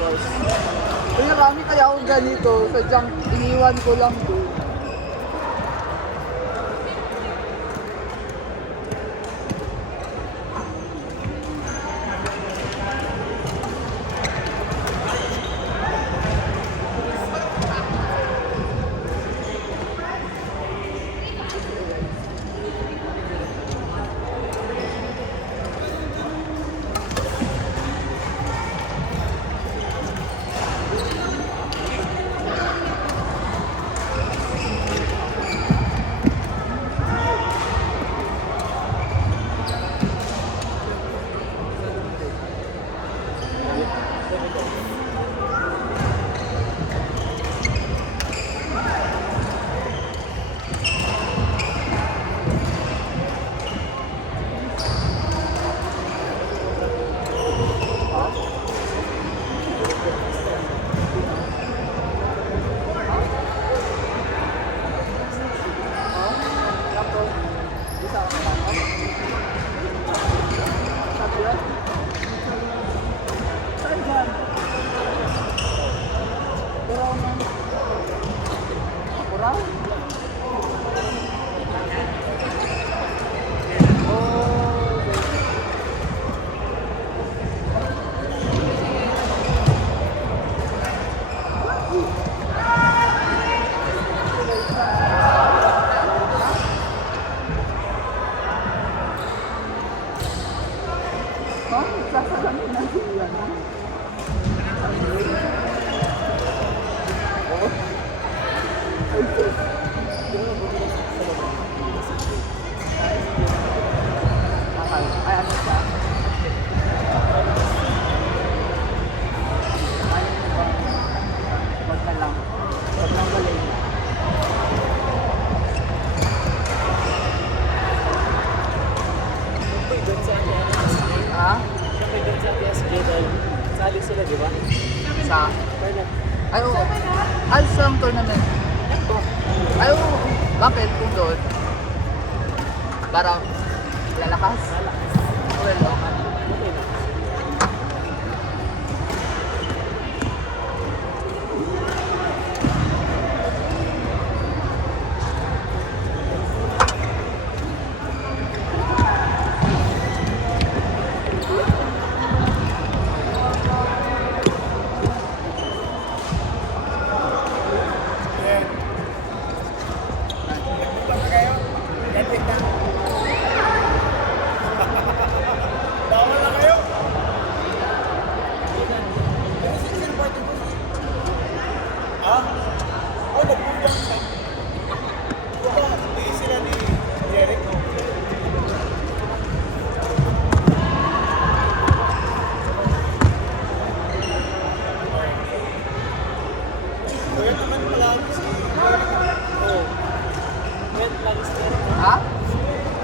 Tapos, kaya marami kaya akong ganito, sadyang iniwan ko lang doon. Sasalamin na sila na. Ay, ano siya? Wag na lang. Wag lang galing. Ha? Sali sila, di ba? Sa? Ay, oo. Ay, sa tournament. Ay, oo. Bakit kung doon? Parang lalakas? Well, ha?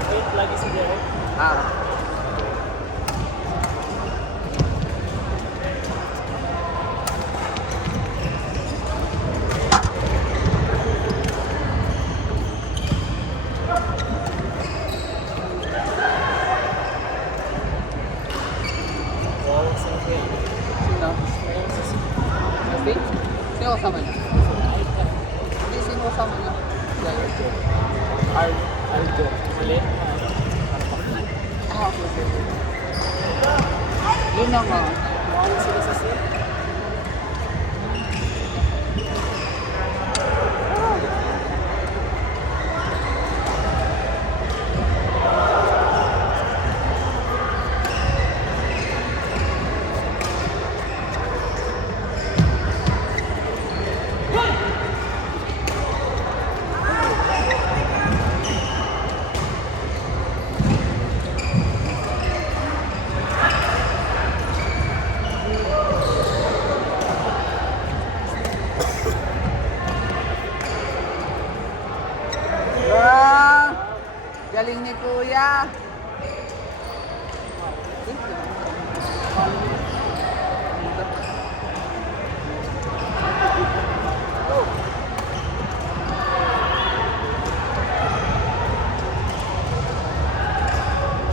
Wait, lagi si Derek. Ah. Wow, sabi. Sino? Kasi? Sino kasama niya? Hindi, sino kasama niya? Aldo. Mali. Ah, okay. Yun na nga. Wow, sila sa set. Wow! Galing ni Kuya.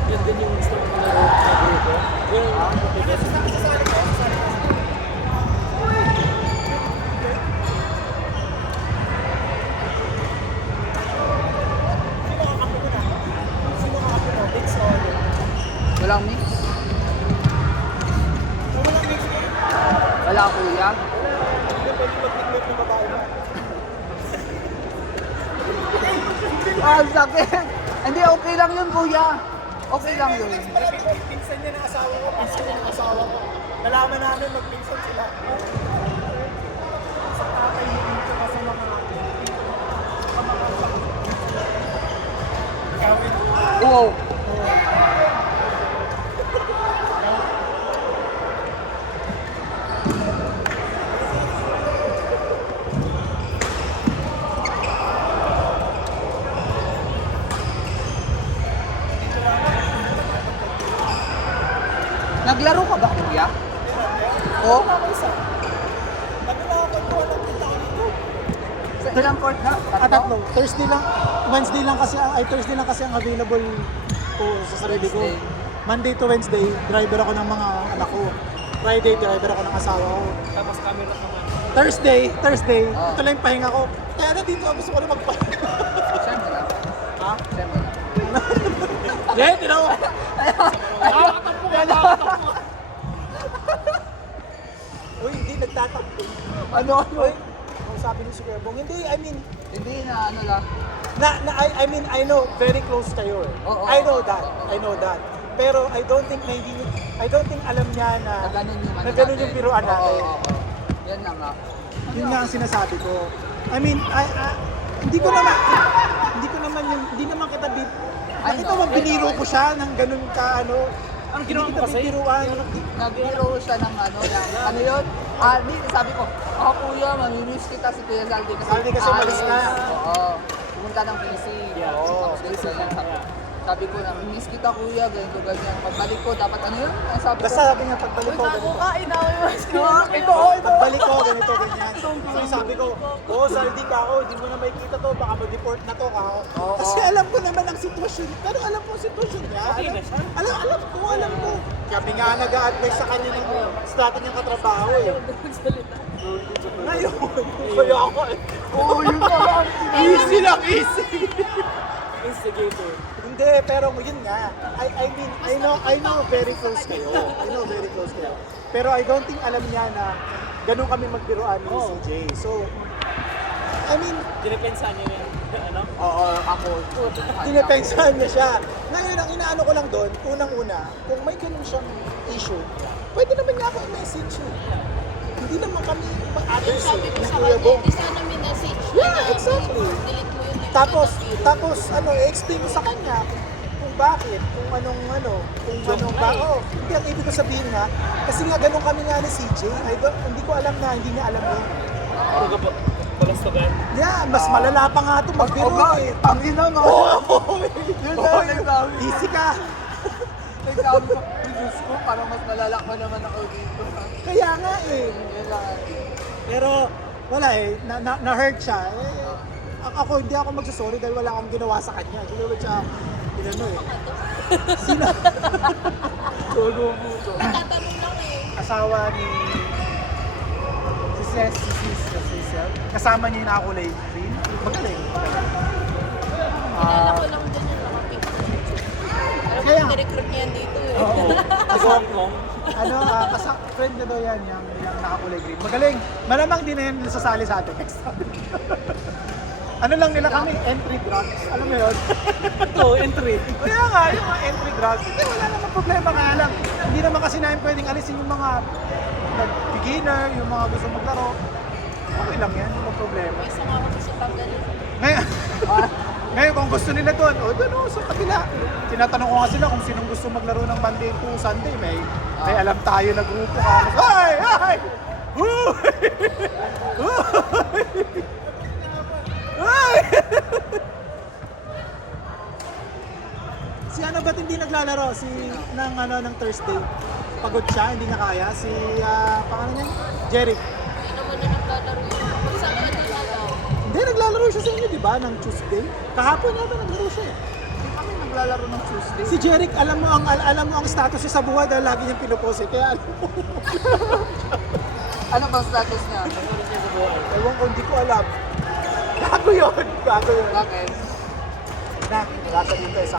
Yun din yung gusto ko na grupo. Yung Wala kuya. Hindi pwede mag-ignore ng babae mo. Ang sakit. Hindi, okay lang yun kuya. Okay lang yun. Pinsan niya ng asawa ko. Pinsan niya ng asawa ko. Nalaman namin magpinsan sila. Sa tatay ni dito kasi mga Wow. Naglaro ka ba kuya? Oo. Sa ilang court na? Tatlo. Thursday lang, Wednesday lang kasi, Thursday lang kasi ang available ko sa sarili ko. Wednesday. Monday to Wednesday, driver ako ng mga anak ko. Friday, driver ako ng asawa ko. tapos camera naman. Thursday, Ah. ito lang yung pahinga ko. Kaya na dito, gusto ko na magpahinga. Siyempre lang. Ha? Siyempre lang. Yeah, you know. Uy, hindi nagtatakbo. Ano? Uy, ang sabi ni si Kuya Bong, hindi, I mean, Hindi na ano lang. I mean, I know, very close kayo eh. Oo, I know oo, that, oo. I know that. Pero I don't think alam niya na, Na ganun yung ano na ganun natin. yung biruan Oo, natin. oo, oo. Yan na nga. Yun nga ang sinasabi ko. I mean, hindi naman kita I nakita know, mo I biniro know. ko siya ng ganun ka ano. Anong ginawa Hindi mo kita kasi? bibiruan. Nagbiro siya ng ano yun? Di, sabi ko, kuya, mamimiss kita si Kuya Zaldi kasi. Zaldi kasi malis na. Oo. Pumunta ng PC. Yeah. Oo. Sabi ko, namimiss kita kuya, ganito, ganyan. Pagbalik ko, dapat ano yun? Ang sabi ko. Basta sabi niya pagbalik ko ganito. Ito. Pagbalik ko ganito ganyan. So sabi ko, saldi ka ako, hindi mo na makikita to, baka mag-report na to ka. Oo. Kasi alam ko naman ang sitwasyon. Pero alam ko ang sitwasyon niya. Okay na siya? Alam ko. Kami nga nag-a-advise sa kanya ng sa dati niyang katrabaho eh. Ngayon, kaya ako eh. Oo, yun naman. Easy lang, easy. Instigator. Hindi, pero yun nga. I mean, I know very close kayo. I know very close kayo. Pero I don't think alam niya na ganun kami magbiruan ni CJ. So, I mean, Dinepensahan niya yan. Ano? Oo, ako. dinepensahan niya siya. Ngayon, ang inaano ko lang doon, unang-una, kung may ganun siyang issue, pwede naman niya ako i-message eh. Hindi naman kami ma-others eh. Sabi ko Ni sa Kuya kanya, Bong. di sana may message. Yeah, exactly. Delete mo yun. Tapos, i-explain mo sa kanya kung bakit, kung anong ba. Oh, hindi ang ibig ko sabihin nga, kasi nga ganun kami nga ni CJ, hindi ko alam na hindi niya alam yun. Puro ka balastogan. Yeah, mas malala pa nga ito magbiro eh. Tangin na, no? Yun na, nagsabi. Easy ka. Nagsabi ko, Diyos ko, parang mas malalak pa naman ako dito. Kaya nga eh. Yun lang. Pero wala eh, na-hurt siya. Ako, hindi ako magsasorry dahil wala akong ginawa sa kanya. Hindi ko siya, inano eh. Sino? Todo mo to. Tatanong lang eh. Asawa ni si Cecil. Kasama niya yung nakakulay green. Magaling. Kilala ko lang din yung mga picture. Alam Kaya- ko, nirecruit niya yan dito eh. Oo. Aswang mo. Friend na daw yan, yung nakakulay green. Magaling. Malamang din na yan sasali sa atin next time. Ano lang nila kami, entry drugs. Alam mo yun? Ito, entry. Kaya nga, yung mga entry drugs. Hindi, wala naman problema nga lang. Hindi naman kasi namin pwedeng alisin yung mga beginner, yung mga gusto maglaro. Okay lang yan, walang problema. May isa nga ako sa tanggalin. Ngayon, ngayon kung gusto nila doon, doon sa kabila. Tinatanong ko nga sila kung sinong gusto maglaro ng Monday to Sunday. May alam tayo na grupo. Ay! Ay! Huy! Ay! Si ano ba't hindi naglalaro? Ng Thursday. Pagod siya, hindi niya kaya. Si, pangalan niya? Jeric. Hindi naman na naglalaro yun. Saan ka naglalaro? Hindi, naglalaro siya sa inyo, di ba? Ng Tuesday. Kahapon yata naglaro siya. Hindi kami naglalaro ng Tuesday. Si Jeric, alam mo ang status niya sa buhay dahil lagi niyang pinupost eh. Kaya alam mo. Ano bang status niya? Ewan ko, hindi ko alam. Gago yun. Bakit? Na, nasa dito eh,